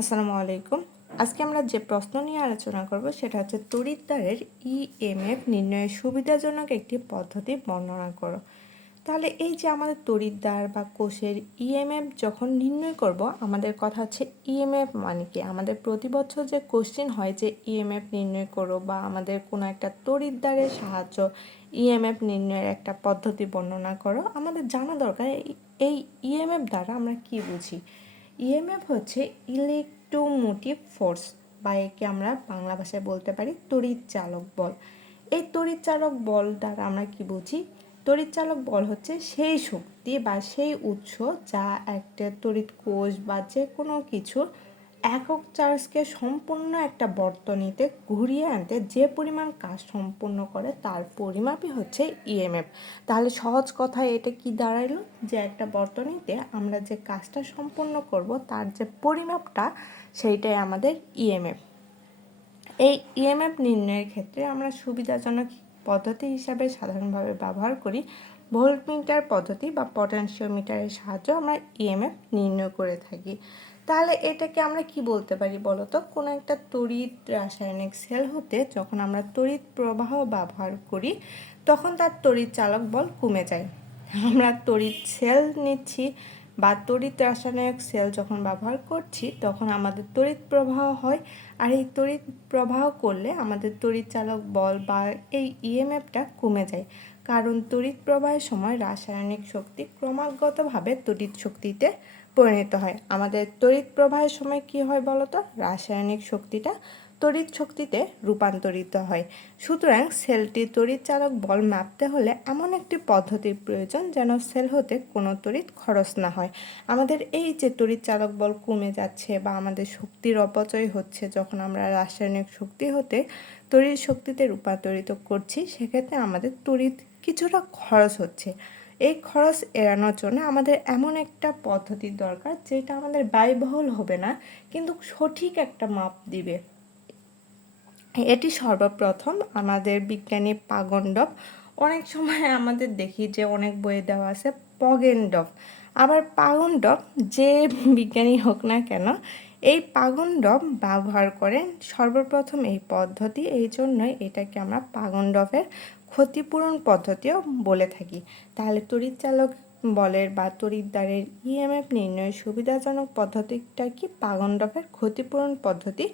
আসসালামু আলাইকুম। আজকে আমরা যে প্রশ্ন নিয়ে আলোচনা করব সেটা হচ্ছে তড়িৎদ্বারের ইএমএফ নির্ণয়ের সুবিধাজনক একটি পদ্ধতি বর্ণনা করো। তাহলে এই যে আমাদের তড়িৎদ্বার বা কোষের ইএমএফ যখন নির্ণয় করব, আমাদের কথা হচ্ছে ইএমএফ মানে কি? আমাদের প্রতি বছর যে কোশ্চেন হয় যে ইএমএফ নির্ণয় করো বা আমাদের কোনো একটা তড়িৎদ্বারের সাহায্য ইএমএফ নির্ণয়ের একটা পদ্ধতি বর্ণনা করো। আমাদের জানা দরকার এই ইএমএফ দ্বারা আমরা কি বুঝি? ইএমএফ হচ্ছে ইলেকট্রোমোটিভ ফোর্স বা একে আমরা বাংলা ভাষায় বলতে পারি তড়িৎ চালক বল। এই তড়িৎ চালক বল দ্বারা আমরা কি বুঝি? তড়িৎ চালক বল হচ্ছে সেই শক্তি বা সেই উৎস যা একটা তড়িৎ কোষ বা যে কোনো কিছুর একক চার্জকে সম্পূর্ণ একটা বর্তনীতে ঘুরিয়ে আনতে যে পরিমাণ কাজ সম্পূর্ণ করে তার পরিমাপই হচ্ছে ইএমএফ তাহলে সহজ কথায় এটা কি দাঁড়াইলো? যে একটা বর্তনীতে আমরা যে কাজটা সম্পূর্ণ করব, তার যে পরিমাপটা, সেইটাই আমাদের ইএমএফ এই ইএমএফ নির্ণয়ের ক্ষেত্রে আমরা সুবিধাজনক পদ্ধতি হিসাবে সাধারণভাবে ব্যবহার করি। ভোল্টমিটার পদ্ধতি বা পটেনশিওমিটারের সাহায্যে আমরা ইএমএফ নির্ণয় করে থাকি। তাহলে এটাকে আমরা কি বলতে পারি বলতো? কোনো একটা তড়িৎ রাসায়নিক সেল হতে যখন আমরা তড়িৎ প্রবাহ ব্যবহার করি, তখন তার তড়িৎ চালক বল কমে যায়। আমরা তড়িৎ সেল নিচ্ছি বা তড়িৎ রাসায়নিক সেল যখন ব্যবহার করছি, তখন আমাদের তড়িৎ প্রবাহ হয়। আর এই তড়িৎ প্রবাহ করলে আমাদের তড়িৎ চালক বল বা এই ইএমএফটা কমে যায়। কারণ তড়িৎ প্রবাহের সময় রাসায়নিক শক্তি ক্রমাগতভাবে তড়িৎ শক্তিতে পরিণত হয়। আমাদের তড়িৎ প্রবাহের সময় কি হয় বলতো? রাসায়নিক শক্তিটা তড়িৎ শক্তিতে রূপান্তরিত হয়। সুতরাং সেলটি তড়িৎ চালক বল মাপতে হলে এমন একটি পদ্ধতির প্রয়োজন যেন সেল হতে কোনো তড়িৎ খরচ না হয়। আমাদের এই যে তড়িৎ চালক বল কমে যাচ্ছে বা আমাদের শক্তির অপচয় হচ্ছে যখন আমরা রাসায়নিক শক্তি হতে তড়িৎ শক্তিতে রূপান্তরিত করছি, সেক্ষেত্রে আমাদের তড়িৎ কিছুটা খরচ হচ্ছে। এই খরচ এড়ানোর জন্য আমাদের এমন একটা পদ্ধতির দরকার, যেটা আমাদের ব্যয়বহুল হবে না, কিন্তু সঠিক একটা মাপ দিবে। এটি সর্বপ্রথম আমাদের বিজ্ঞানী পাগন্ডব অনেক সময় আমাদের দেখি যে অনেক বইয়ে দেওয়া আছে পগেন্ডব আবার পাগন্ডব যে বিজ্ঞানী হোক না কেন, এই পাগন্ডব ব্যবহার করেন সর্বপ্রথম এই পদ্ধতি, এই জন্যই এটাকে আমরা পাগন্ডবের ক্ষতিপূরণ পদ্ধতিও বলে থাকি। তাহলে তড়িৎ চালক বলের বা তড়িৎদ্বারের ইএমএফ নির্ণয়ের সুবিধাজনক পদ্ধতিটা কি? পাগন্ডফের ক্ষতিপূরণ পদ্ধতি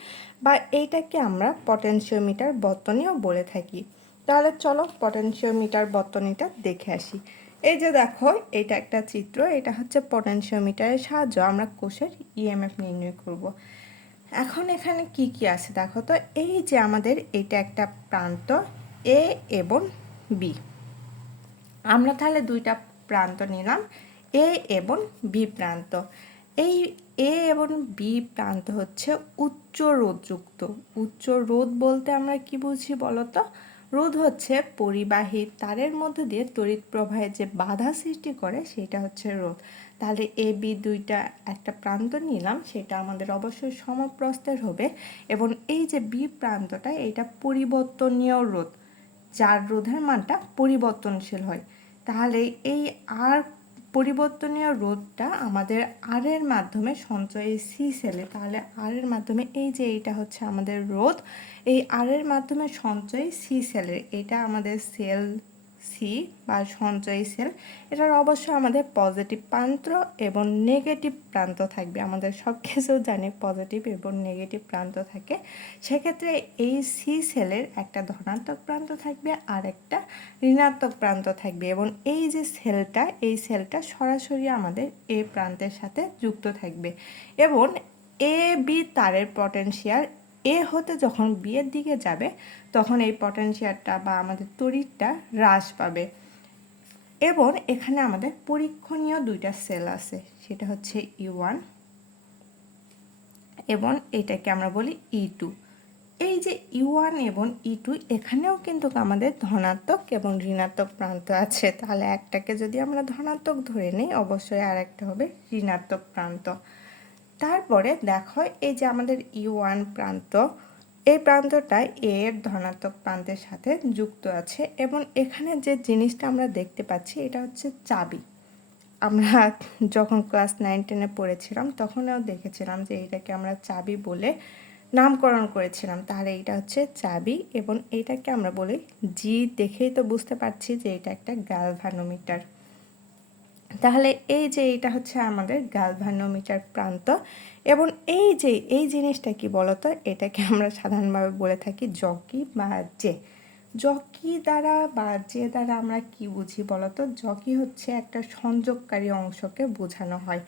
বা এইটাকে আমরা পটেনশিওমিটার বর্তনীও বলে থাকি। তাহলে চলো পটেনশিওমিটার বর্তনীটা দেখে আসি। এই যে দেখো, এটা একটা চিত্র, এটা হচ্ছে পটেনশিওমিটারের সাহায্য আমরা কোষের ইএমএফ নির্ণয় করব। এখন এখানে কি কি আছে দেখো তো? এই যে আমাদের এটা একটা প্রান্ত এ এবং বি। আমরা তাহলে দুইটা প্রান্ত নিলাম। এ এবং বি প্রান্ত। এই এ এবং বি প্রান্ত হচ্ছে উচ্চ রোধযুক্ত উচ্চ রোধ বলতে আমরা কি বুঝি বলতো? রোধ হচ্ছে পরিবাহী তারের মধ্যে দিয়ে তড়িৎ প্রবাহে যে বাধা সৃষ্টি করে সেটা হচ্ছে রোধ তাহলে এ, বি দুইটা একটা প্রান্ত নিলাম, সেটা আমাদের অবশ্যই সমপ্রস্থের হবে। এবং এই যে বি প্রান্তটা, এটা পরিবর্তনীয় রোধ যার রোধের মানটা পরিবর্তনশীল হয়। তাহলে এই আর পরিবর্তনীয় রোধটা আমাদের আর এর মাধ্যমে সঞ্চয় সি সেলে তাহলে আর এর মাধ্যমে এই যে এইটা হচ্ছে আমাদের রোধ, এই আর এর মাধ্যমে সঞ্চয় সি সেলের এটা আমাদের সেল সি বা সঞ্চয়ী সেল, এটার অবশ্যই আমাদের পজিটিভ প্রান্ত এবং নেগেটিভ প্রান্ত থাকবে। আমাদের সব কিছু জানি পজিটিভ এবং নেগেটিভ প্রান্ত থাকে। সেক্ষেত্রে এই সি সেলের একটা ধনাত্মক প্রান্ত থাকবে আর একটা ঋণাত্মক প্রান্ত থাকবে এবং এই যে সেলটা, এই সেলটা সরাসরি আমাদের এ প্রান্তের সাথে যুক্ত থাকবে এবং এ বি তারের পটেনশিয়াল এ হতে যখন বিয়ের দিকে যাবে, তখন এই পটেনশিয়ালটা বা আমাদের তড়িৎটা হ্রাস পাবে। এবং এখানে আমাদের পরীক্ষণীয় দুইটা সেল আছে, সেটা হচ্ছে ই ওয়ান এবং এটাকে আমরা বলি ই টু এই যে ই ওয়ান এবং ই টু এখানেও কিন্তু আমাদের ধনাত্মক এবং ঋণাত্মক প্রান্ত আছে। তাহলে একটাকে যদি আমরা ধনাত্মক ধরে নিই, অবশ্যই আর একটা হবে ঋণাত্মক প্রান্ত। তারপরে দেখো এই যে আমাদের ই ওয়ান প্রান্ত, এই প্রান্তটা এ এর ধনাত্মক প্রান্তের সাথে যুক্ত আছে এবং এখানে যে জিনিসটা আমরা দেখতে পাচ্ছি এটা হচ্ছে চাবি। আমরা যখন ক্লাস নাইন টেনে পড়েছিলাম তখনও দেখেছিলাম যে এটাকে আমরা চাবি বলে নামকরণ করেছিলাম। তাহলে এটা হচ্ছে চাবি এবং এইটাকে আমরা বলি, জি দেখেই তো বুঝতে পারছি যে এটা একটা গ্যালভানোমিটার তাহলে এই যে এটা হচ্ছে আমাদের গালভানোমিটার প্রান্ত এবং এই যে, এই জিনিসটা কি বলতো? এটাকে আমরা সাধারণভাবে বলে থাকি জকি বা জে জকি দ্বারা বা যে দ্বারা আমরা কি বুঝি বলতো? জকি হচ্ছে একটা সংযোগকারী অংশকে বোঝানো হয়।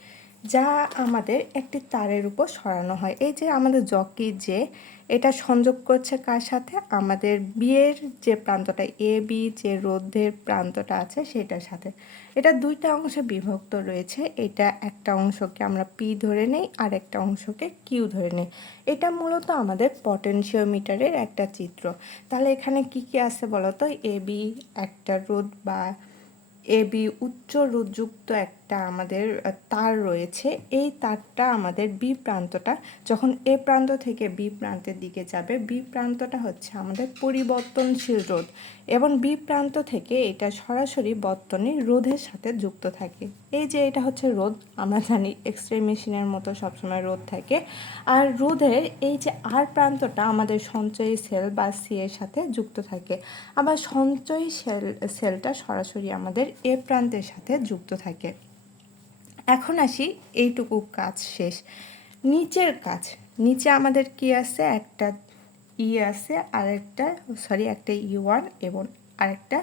যা আমাদের একটি তারের উপর সরানো হয়। এই যে আমাদের জকি যে, এটা সংযোগ করছে কার সাথে? আমাদের বিয়ের যে প্রান্তটা, এ, বি, যে রোধের প্রান্তটা আছে সেটার সাথে। এটা দুইটা অংশে বিভক্ত রয়েছে। এটা একটা অংশকে আমরা পি ধরে নেই, আর একটা অংশকে কিউ ধরে নেই। এটা মূলত আমাদের পটেনশিওমিটারের একটা চিত্র। তাহলে এখানে কি কি আছে বলতো? এ, বি একটা রোধ বা এ, বি উচ্চ রোধযুক্ত একটা আমাদের তার রয়েছে। এই তারটা আমাদের বি প্রান্তটা, যখন এ প্রান্ত থেকে বি প্রান্তের দিকে যাবে, বি প্রান্তটা হচ্ছে আমাদের পরিবর্তনশীল রোধ। এবং বি প্রান্ত থেকে এটা সরাসরি বর্তনী রোধের সাথে যুক্ত থাকে। এই যে এটা হচ্ছে রোধ, আমরা জানি এক্সরে মেশিনের মতো সবসময় রোধ থাকে। আর রোধের এই যে আর প্রান্তটা আমাদের সঞ্চয়ী সেল বা সি এর সাথে যুক্ত থাকে। আবার সঞ্চয়ী সেল সেলটা সরাসরি আমাদের এ প্রান্তের সাথে যুক্ত থাকে। এখন আসি, এইটুকু কাজ শেষ। নিচের কাজ, নিচে আমাদের কি আছে? একটা ই আছে আর একটা সরি একটা ই ওয়ান এবং আরেকটা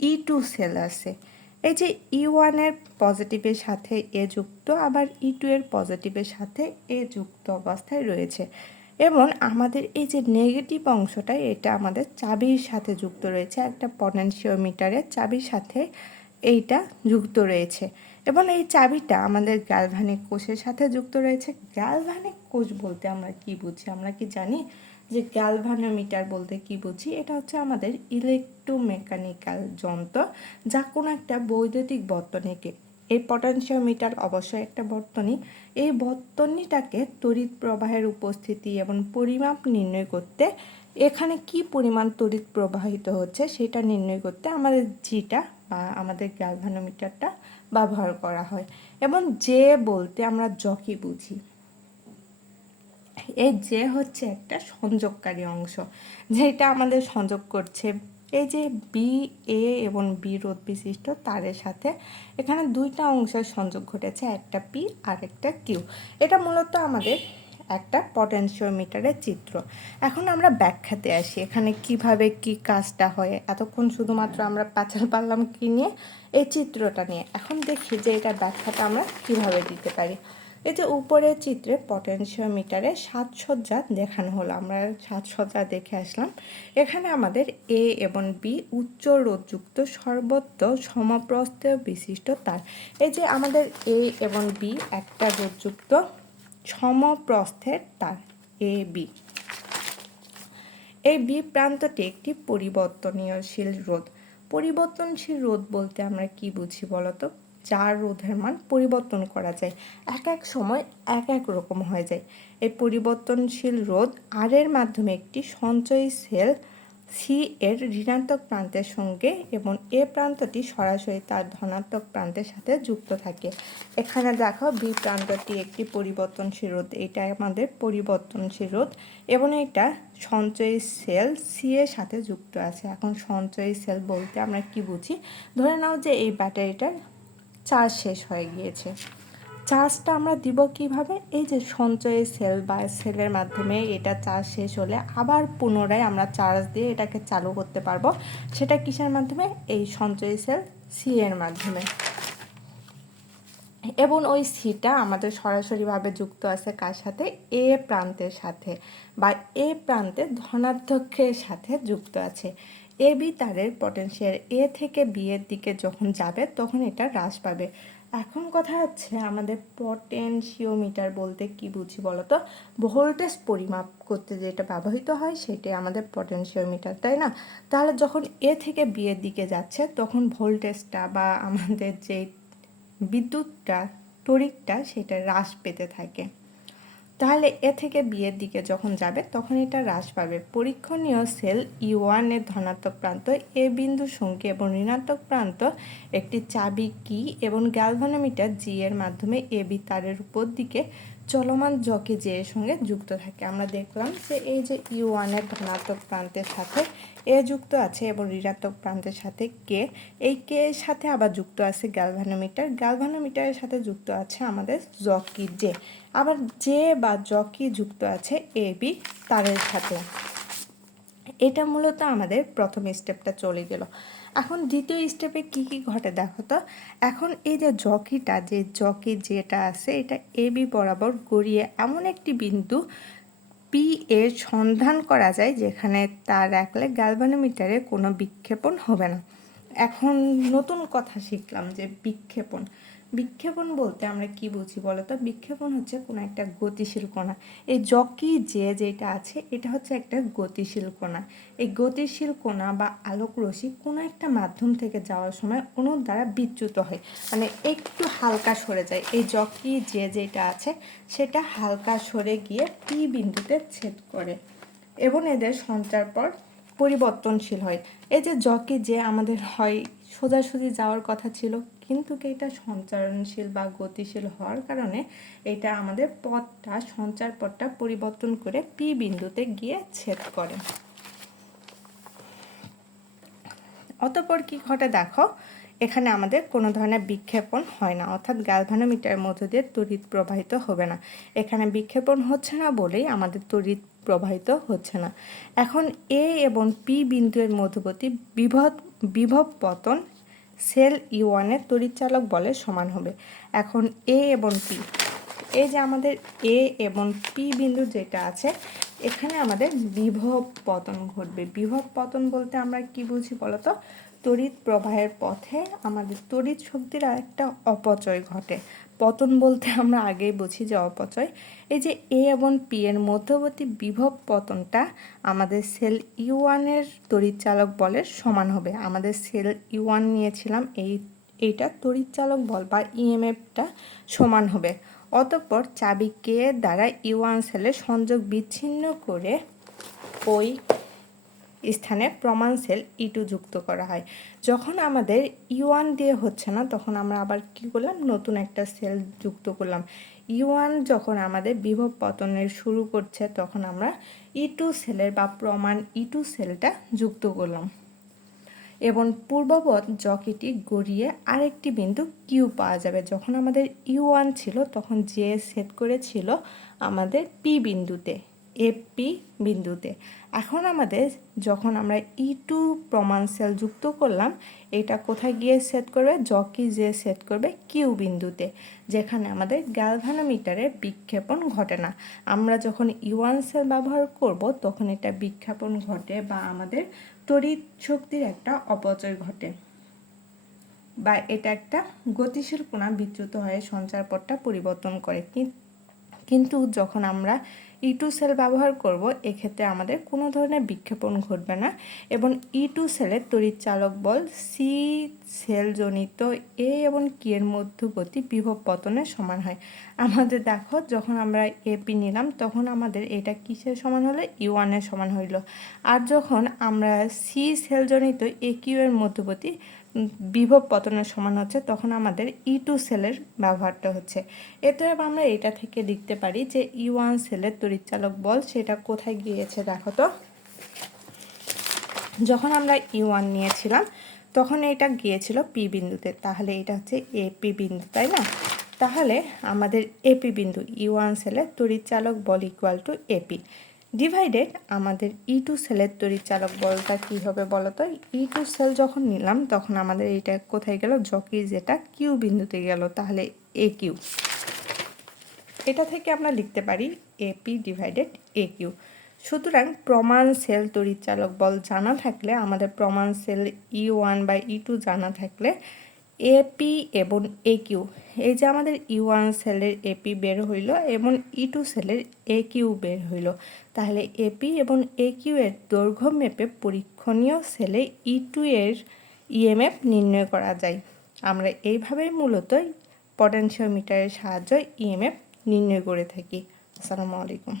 ই টু সেল আছে। এই যে ই ওয়ানের পজিটিভের সাথে এ যুক্ত, আবার ই টু এর পজিটিভের সাথে এ যুক্ত অবস্থায় রয়েছে। এবং আমাদের এই যে নেগেটিভ অংশটা, এটা আমাদের চাবির সাথে যুক্ত রয়েছে, একটা পটেনশিওমিটারের চাবির সাথে এইটা যুক্ত রয়েছে। এবং এই চাবিটা আমাদের গ্যালভানিক কোষের সাথে যুক্ত রয়েছে। গ্যালভানিক কোষ বলতে আমরা কি বুঝি? আমরা কি জানি যে গ্যালভানোমিটার বলতে কি বুঝি? এটা হচ্ছে আমাদের ইলেকট্রোমেকানিক্যাল যন্ত্র যা কোনো একটা বৈদ্যুতিক বর্তনীকে, এই পটেনশিওমিটার অবশ্যই একটা বর্তনী, এই বর্তনীটাকে তড়িৎ প্রবাহের উপস্থিতি এবং পরিমাপ নির্ণয় করতে এখানে কি পরিমাণ তড়িৎ প্রবাহিত হচ্ছে সেটা নির্ণয় করতে আমাদের জিটা বা আমাদের গ্যালভানোমিটারটা ব্যবহার করা হয়। এবং যে বলতে আমরা জকি বুঝি? এই যে হচ্ছে একটা সংযোগকারী অংশ, যেটা আমাদের সংযোগ করছে। এই যে বি এ এবং বি রোধ বিশিষ্ট তারের সাথে এখানে দুইটা অংশের সংযোগ ঘটেছে, একটা পি আর একটা কিউ এটা মূলত আমাদের একটা পটেনশিওমিটারের চিত্র। এখন আমরা ব্যাখ্যাতে আসি, এখানে কীভাবে কি কাজটা হয়, এতক্ষণ শুধুমাত্র আমরা পাচাল পারলাম কি নিয়ে, এই চিত্রটা নিয়ে। এখন দেখি যে এটা ব্যাখ্যাটা আমরা কীভাবে দিতে পারি। এই যে উপরের চিত্রে পটেনশিওমিটারে সাজসজ্জা দেখানো হলো, আমরা সাজসজ্জা দেখে আসলাম। এখানে আমাদের এ এবং বি উচ্চ রোধযুক্ত সর্বত্র সমপ্রস্থ বিশিষ্ট তার। এই যে আমাদের এ এবং বি একটা রোধযুক্ত সমপ্রস্থের তার, এ বি। এই বি প্রান্তটি একটি পরিবর্তনীয়শীল রোধ। পরিবর্তনশীল রোধ বলতে আমরা কি বুঝি বলতো? যার রোধের মান পরিবর্তন করা যায়। এক এক সময় এক এক রকম হয়ে যায়। এই পরিবর্তনশীল রোধ আর এর মাধ্যমে একটি সঞ্চয়ী সেল সি এর ঋণাত্মক প্রান্তের সঙ্গে এবং এ প্রান্তটি সরাসরি তার ধনাত্মক প্রান্তের সাথে যুক্ত থাকে। এখানে দেখো বি প্রান্তটি একটি পরিবর্তনশীল রোধ। এটা আমাদের পরিবর্তনশীল রোধ এবং এটা সঞ্চয়ী সেল সি এর সাথে যুক্ত আছে। এখন সঞ্চয়ী সেল বলতে আমরা কি বুঝি? ধরে নাও যে এই ব্যাটারিটার চার্জ শেষ হয়ে গিয়েছে। চার্জটা আমরা দিব কীভাবে? এই যে সঞ্চয় সেল বা সেলের মাধ্যমে এটা চার্জ শেষ হলে আবার পুনরায় আমরা চার্জ দিয়ে এটাকে চালু করতে পারব। সেটা কিসের মাধ্যমে? এই সঞ্চয় সেল সি এর মাধ্যমে। এবং ওই সিটা আমাদের সরাসরিভাবে যুক্ত আছে কার সাথে? এ প্রান্তের সাথে বা এ প্রান্তে ধনাধ্যক্ষের সাথে যুক্ত আছে। এ বি তারের পটেনশিয়াল এ থেকে বি এর দিকে যখন যাবে তখন এটা হ্রাস পাবে। এখন কথা হচ্ছে আমাদের পটেনশিওমিটার বলতে কি বুঝি বলতো? ভোল্টেজ পরিমাপ করতে যেটা ব্যবহৃত হয় সেটাই আমাদের পটেনশিওমিটার তাই না? তাহলে যখন এ থেকে বিয়ের দিকে যাচ্ছে, তখন ভোল্টেজটা বা আমাদের যে বিদ্যুৎটা, তড়িৎটা সেটা হ্রাস পেতে থাকে। তাহলে এ থেকে বিয়ের দিকে যখন যাবে, তখন এটা হ্রাস পাবে। পরীক্ষণীয় সেল ই ওয়ানের ধনাত্মক প্রান্ত, এ বিন্দু সঙ্গী এবং ঋণাত্মক প্রান্ত একটি চাবি কি এবং গ্যালভানোমিটার জি এর মাধ্যমে এ বি তারের উপর দিকে চলমান জকে জে এর সঙ্গে যুক্ত থাকে, আমরা দেখলাম যে এই যে ই ওয়ানের ধনাত্মক প্রান্তের সাথে এ যুক্ত আছে এবং ঋণাত্মক প্রান্তের সাথে কে, এই কে এর সাথে আবার যুক্ত আছে গ্যালভানোমিটার গ্যালভানোমিটারের সাথে যুক্ত আছে আমাদের জকি জে আবার জে বা জকি যুক্ত আছে এ, বি, তারের সাথে। এটা মূলত আমাদের প্রথম স্টেপটা চলে গেল। এখন দ্বিতীয় স্টেপে কি কি ঘটে দেখো তো? এখন এই যে জকিটা যে জকি যেটা আছে, এটা এ বি বরাবর গড়িয়ে এমন একটি বিন্দু পি এর সন্ধান করা যায় যেখানে তার রাখলে গ্যালভানোমিটারে কোনো বিক্ষেপণ হবে না। এখন নতুন কথা শিখলাম যে বিক্ষেপণ। বিক্ষেপণ বলতে আমরা কি বুঝি বলো তো? বিক্ষেপণ হচ্ছে কোনো একটা গতিশীল কণা। এই জকি যে যেটা আছে, এটা হচ্ছে একটা গতিশীল কণা। এই গতিশীল কণা বা আলোক রশ্মি কোনো একটা মাধ্যম থেকে যাওয়ার সময় অনুর দ্বারা বিচ্যুত হয়। মানে একটু হালকা সরে যায়। এই জকি যে যেটা আছে, সেটা হালকা সরে গিয়ে পি বিন্দুতে ছেদ করে এবং এদের সঞ্চার পর পরিবর্তনশীল হয়। এই যে জকি যে আমাদের হয়, সোজাসুজি যাওয়ার কথা ছিল কিন্তু এটা সঞ্চারণশীল বা গতিশীল হওয়ার কারণে এটা আমাদের পথটা, সঞ্চার পথটা পরিবর্তন করে পি বিন্দুতে গিয়ে ছেদ করে। অতপর কি ঘটে দেখো, এখানে আমাদের কোনো ধরনের বিক্ষেপণ হয় না, অর্থাৎ গ্যালভানোমিটারের মধ্য দিয়ে তড়িৎ প্রবাহিত হবে না। এখানে বিক্ষেপণ হচ্ছে না বলেই আমাদের তড়িৎ প্রবাহিত হচ্ছে না। এখন এ এবং পি বিন্দুর মধ্যবর্তী বিভব বিভব পতন সেল ই ওয়ানের তড়িৎচালক বলের সমান হবে। এখন এ এবং পি এই যে আমাদের এ এবং পি বিন্দু যেটা আছে, এখানে আমাদের বিভব পতন ঘটবে। বিভব পতন বলতে আমরা কি বুঝি বলতো? তড়িৎ প্রবাহের পথে আমাদের তড়িৎ শক্তির একটা অপচয় ঘটে। পতন বলতে আমরা আগেই বুঝি যে অপচয়। এই যে এ এবং পি এর মধ্যবর্তী বিভব পতনটা আমাদের সেল ইউ ওয়ানের তড়িৎচালক বলের সমান হবে। আমাদের সেল ইউ ওয়ান নিয়েছিলাম, এই, এইটা তড়িৎচালক বল বা ইএমএফটা সমান হবে। অতঃপর চাবি কে দ্বারা ইউ ওয়ান সেলের সংযোগ বিচ্ছিন্ন করে ওই স্থানে প্রমাণ সেল ই টু যুক্ত করা হয়। যখন আমাদের ই ওয়ান দিয়ে হচ্ছে না, তখন আমরা আবার কি করলাম? নতুন একটা সেল যুক্ত করলাম। ই ওয়ান যখন আমাদের বিভব পতনের শুরু করছে, তখন আমরা ই টু সেলের বা প্রমাণ ই টু সেলটা যুক্ত করলাম। এবং পূর্ববৎ জকিটি গড়িয়ে আরেকটি বিন্দু কিউ পাওয়া যাবে। যখন আমাদের ইউ ওয়ান ছিল, তখন যে সেট করেছিল আমাদের পি বিন্দুতে। এপি বিন্দুতে। এখন আমাদের যখন আমরা ই টু প্রমাণ সেল যুক্ত করলাম, এটা কোথায় গিয়ে সেট করবে? জকি যে সেট করবে কিউ বিন্দুতে, যেখানে আমাদের গ্যালভানোমিটারে বিক্ষেপণ ঘটে না। আমরা যখন ইওয়ান সেল ব্যবহার করব, তখন এটা বিক্ষেপণ ঘটে বা আমাদের তড়িৎ শক্তির একটা অপচয় ঘটে। বা এটা একটা গতিশীল কোণা বিচ্যুত হয়ে সঞ্চার পথটা পরিবর্তন করে। কিন্তু যখন আমরা ই টু সেল ব্যবহার করব, এক্ষেত্রে আমাদের কোনো ধরনের বিক্ষেপণ ঘটবে না এবং ই টু সেলের তড়িৎ চালক বল সি সেলজনিত এ এবং কি এর মধ্যবর্তী বিভব পতনের সমান হয়। আমাদের দেখো, যখন আমরা এপি নিলাম, তখন আমাদের এটা কিসের সমান হলো? ই ওয়ানের সমান হইল। আর যখন আমরা সি সেলজনিত এ কিউ এর মধ্যবর্তী বিভব পতনের সমান হচ্ছে, তখন আমাদের ই টু সেলের ব্যবহারটা হচ্ছে। এতে আমরা এটা থেকে লিখতে পারি যে ই ওয়ান সেলের তড়িৎচালক বল সেটা কোথায় গিয়েছে দেখো তো। যখন আমরা ই ওয়ান নিয়েছিলাম, তখন এটা গিয়েছিল পি বিন্দুতে, তাহলে এটা হচ্ছে এ পি বিন্দু, তাই না? তাহলে আমাদের এপি বিন্দু ই ওয়ান সেলের তড়িৎচালক বল equal to E P divided আমাদের ই টু সেলের তড়িৎচালক বলটা কী হবে বলো তো ই টু সেল যখন নিলাম, তখন আমাদের এটা কোথায় গেল? জকি যেটা কিউ বিন্দুতে গেল, তাহলে এ কিউ এটা থেকে আমরা লিখতে পারি এপি ডিভাইডেড এ কিউ সুতরাং প্রমাণ সেল তড়িৎচালক বল জানা থাকলে, আমাদের প্রমাণ সেল ই ওয়ান বা ই টু জানা থাকলে এপি এবং এ কিউ এই যে আমাদের ই ওয়ান সেলের এপি বের হইল এবং ই টু সেলের এ কিউ বের হইল। তাহলে এপি এবং এ কিউ এর দৈর্ঘ্য মেপে পরীক্ষণীয় সেলে ই টু এর ইএমএফ নির্ণয় করা যায়। আমরা এইভাবেই মূলত পটেনশিওমিটারের সাহায্যে ইএমএফ নির্ণয় করে থাকি। আসসালামু আলাইকুম।